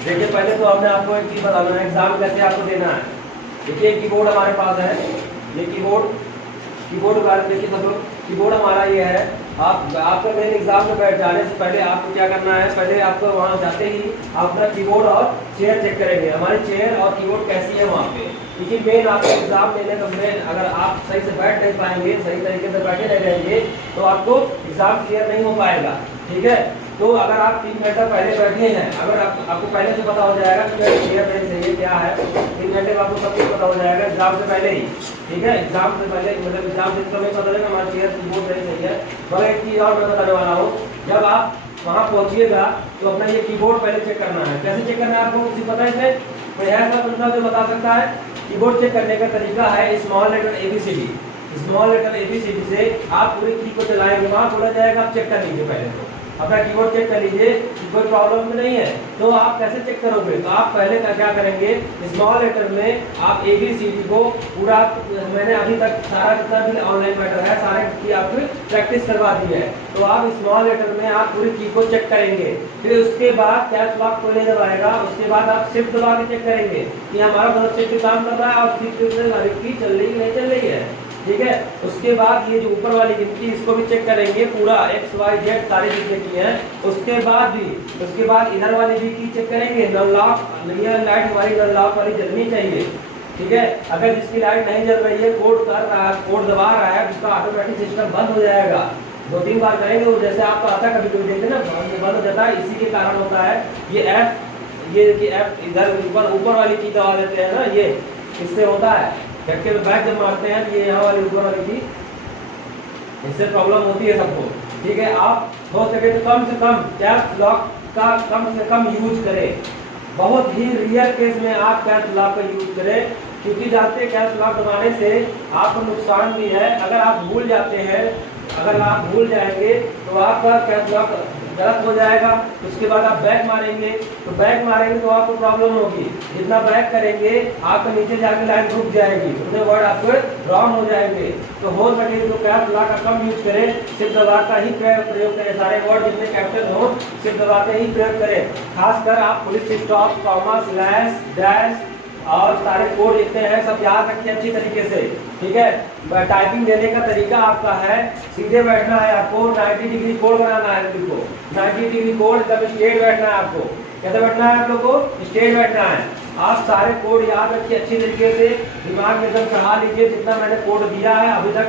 देखिए पहले तो हमने आपको एक चीज़ बताना है, एग्जाम कैसे आपको देना है। देखिए कीबोर्ड हमारे पास है, ये कीबोर्ड बारे में देखिए सब लोग। कीबोर्ड हमारा ये है। आपका मेन एग्जाम में बैठ जाने से पहले आपको क्या करना है, पहले आपको वहाँ जाते ही आप अपना कीबोर्ड और चेयर चेक करेंगे, हमारी चेयर और कीबोर्ड कैसी है वहाँ पे। क्योंकि मेन आपको एग्जाम देने का मेन, अगर आप सही से बैठ नहीं पाएंगे, सही तरीके से बैठे नहीं रहेंगे तो आपको एग्जाम क्लियर नहीं हो पाएगा। ठीक है, तो अगर आप 3 घंटा पहले बैठे हैं, अगर आपको पहले से पता हो जाएगा कि मेरा क्लियर नहीं चाहिए क्या है, 3 घंटे में आपको सब कुछ पता हो जाएगा एग्जाम से पहले ही। ठीक है, एग्जाम से पहले मतलब एग्जाम से समय पता चलेगा हमारा क्लियर कीबोर्ड नहीं चाहिए। मगर एक चीज़ और मैं बताने वाला हूँ, जब आप वहाँ पहुँचिएगा तो अपना ये कीबोर्ड पहले चेक करना है। कैसे चेक करना है आपको किसी पता है इसमें? कोई है ऐसा बंदा जो बता सकता है? कीबोर्ड चेक करने का तरीका है small letter ABCD। Small letter ABCD से आप पूरी की को चलाएंगे, वहाँ बोला जाएगा आप चेक कर लीजिए पहले तो अपना कीबोर्ड चेक कर लीजिए, कोई प्रॉब्लम तो नहीं है। तो आप कैसे चेक करोगे? तो आप पहले क्या करेंगे, स्मॉल लेटर में आप ABCD को पूरा, मैंने अभी तक सारा जितना भी ऑनलाइन मैटर है सारे की आपकी प्रैक्टिस करवा दी है। तो आप स्मॉल लेटर में आप पूरी की को चेक करेंगे, फिर उसके बाद कैप्स लॉक को नहीं दबाएगा, उसके बाद आप शिफ्ट दबा के चेक करेंगे कि हमारा दोनों शिफ्ट काम कर रहा है और की चल रही है नहीं चल रही है। ठीक है, उसके बाद ये जो ऊपर वाली गिनती इसको भी चेक करेंगे, पूरा XYZ सारी जितने की हैं। उसके बाद इधर वाली भी की चेक करेंगे, नल लॉक लाइट हमारी नल लॉक वाली जलनी चाहिए। ठीक है, अगर जिसकी लाइट नहीं जल रही है, कोड कर रहा है, कोड दबा रहा है, उसका ऑटोमेटिक सिस्टम बंद हो जाएगा। 2-3 बार करेंगे वो, जैसे आपको आता है कभी कभी देखते ना बंद हो जाता है, इसी के कारण होता है। ये F इधर ऊपर वाली की दबा देते हैं ना, ये इससे होता है। बैक जब मारते हैं तो ये यहाँ वाली ऊपर वाली थी, इससे प्रॉब्लम होती है सबको। ठीक है, आप हो सके तो कम से कम कैप्स लॉक का कम से कम यूज करें। बहुत ही रियर केस में आप कैप्स लॉक का यूज करें, क्योंकि जानते हैं कैप्स लॉक दबाने से आपको नुकसान भी है। अगर आप भूल जाएंगे तो आपका कैप्स लॉक गलत हो जाएगा। उसके बाद आप बैक मारेंगे तो आपको प्रॉब्लम होगी। जितना बैक करेंगे आपको नीचे जाके लाइन रुक जाएगी, उतने वर्ड आपके रॉन्ग हो जाएंगे। तो हो सके तो कैप्स लॉक का कम यूज करें, सिर्फ दबा का ही प्रयोग करें। सारे वर्ड जितने कैपिटल हो सिर्फ दबा के ही प्रयोग करें। खासकर आप police stop, comma, slash, dash और सारे कोड लिखते हैं, सब याद रखिए अच्छी तरीके से। ठीक है, टाइपिंग देने का तरीका आपका है, सीधे बैठना है आपको, 90 डिग्री कोड बनाना है। को 90 डिग्री कोड तब स्ट्रेट बैठना है आपको। कैसे बैठना है आप लोग को? स्ट्रेट बैठना है। आप सारे कोड याद रखिए अच्छी तरीके से, दिमाग में एकदम चढ़ा लीजिए जितना मैंने कोड दिया है अभी तक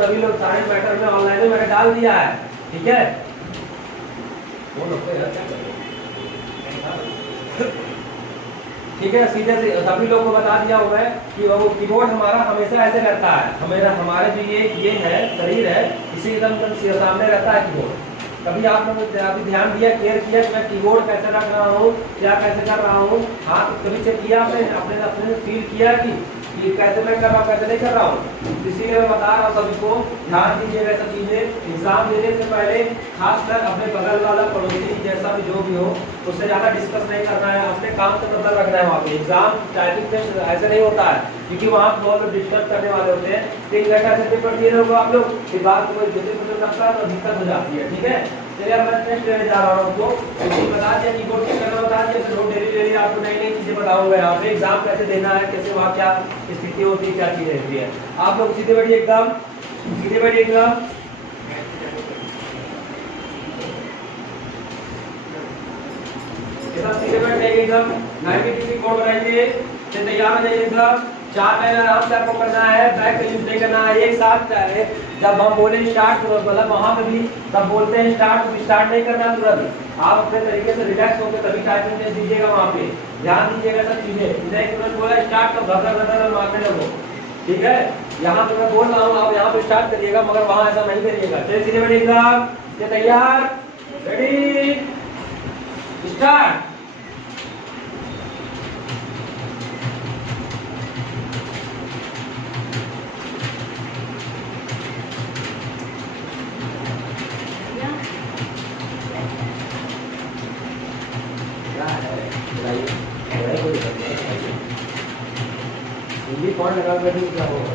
सभी लोग सारे मैटर में ऑनलाइन में मैंने डाल दिया है। ठीक है, ठीक है, सीधे से सभी लोगों को बता दिया हुआ है कि वो कीबोर्ड हमारा हमेशा ऐसे रहता है। हमारे जो ये है शरीर है, इसी एकदम सामने रहता है कीबोर्ड। कभी आप लोगों ने अभी ध्यान दिया, क्लियर किया कि मैं कीबोर्ड कैसे रख रहा हूँ, क्या कैसे कर रहा हूँ? हाँ, कभी चेक किया आपने अपने फील किया कि कैसे मैं कर रहा हूँ, कैसे नहीं कर रहा हूँ? इसीलिए मैं बता रहा हूँ सभी को ध्यान दीजिएगा ऐसा चीजें। एग्जाम देने से पहले खासकर अपने बगल वाला पड़ोसी जैसा भी जो भी हो उससे ज़्यादा डिस्कस नहीं करना है, अपने काम से मतलब रखना है। वहाँ पे एग्जाम टाइपिंग टेस्ट ऐसे नहीं होता है, क्योंकि वहाँ बहुत लोग डिस्टर्ब करने वाले होते हैं। 3 घंटा से पेपर दिए लोग आप लोग, फिर बात को करता है तो दिक्कत हो जाती है। ठीक है, चलिए अब मैं टेस्ट लेने जा रहा हूँ आपको। बता दिया कीबोर्ड चेक करना बता दिया, फिर डेली आपको नई नई चीज़ें बताऊंगा यहाँ पे। एग्जाम कैसे देना है, कैसे वहाँ क्या स्थिति होती है, क्या चीज़ रहती है। आप लोग सीधे बैठिए एकदम, सीधे बैठिए एकदम। सीधे बैठ जाइए एकदम, 90 डिग्री कोण बनाइए, तैयार हो जाइए एकदम। 4 लाइन आराम से आपको करना है, बैक का यूज नहीं करना है। एक साथ जब हम बोले स्टार्ट मतलब वहाँ पे भी तब बोलते हैं स्टार्ट नहीं करना तुरंत। आप अपने तरीके से रिलैक्स होकर तभी टाइपिंग टेस्ट दीजिएगा। वहाँ पे ध्यान दीजिएगा सब चीजें, नहीं तुरंत बोला स्टार्ट तो घटर मारने लगो। ठीक है, यहाँ पे मैं बोल रहा हूँ आप यहाँ पे स्टार्ट करिएगा, मगर वहाँ ऐसा नहीं करिएगा। चलिए सीधे बैठिएगा, तैयार, रेडी, स्टार्ट। हिंदी कौन लगा क्या होगा?